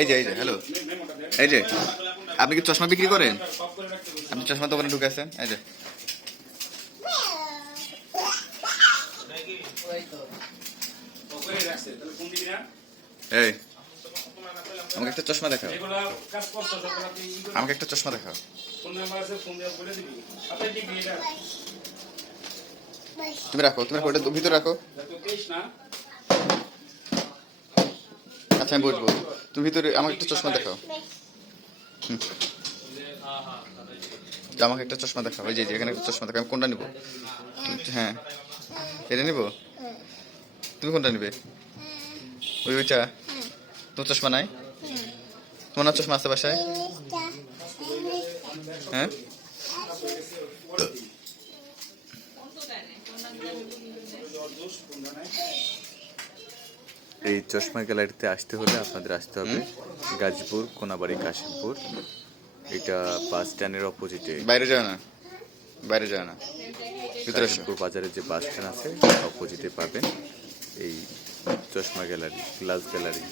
এই যে এই যে হ্যালো এই যে, আপনি কি চশমা বিক্রি করেন? আপনি চশমা দোকানে ঢুকে আছেন? এই যে। এই, আমাকে একটা চশমা দেখাও। আমাকে একটা চশমা দেখাও। তুমি রাখো তুমি রাখো, ওটা ভিতরে রাখো। আচ্ছা আমি বসবো। তুমি ভিতরে আমাকে একটা চশমা দেখাও। আমাকে একটা চশমা দেখাও। ওই যে যে, এখানে একটা চশমা দেখাও। আমি কোনটা নিবো? হ্যাঁ। এটা নিবো? তুমি কোনটা নিবে? ওই ওইটা? তোমার চশমা নাই? তোমার না চশমা আছে বাসায়? হ্যাঁ? এই চশমা গ্যালারিতে আসতে হলে আপনাদের আসতে হবে গাজীপুর কোনাবাড়ি কাশিমপুর। এটা বাস স্ট্যান্ডের অপোজিটে বাইরে যাও না। বাইরে যাও না। কাশিমপুর বাজারে যে বাস স্ট্যান্ড আছে অপোজিটে পাবেন এই চশমা গ্যালারি গ্লাস গ্যালারি।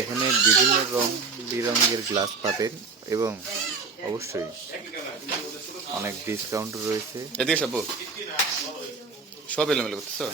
এখানে বিভিন্ন রং বিরঙের গ্লাস পাবেন এবং অবশ্যই অনেক ডিসকাউন্ট রয়েছে। এদিকে সব সব এলোমেলো করতেছো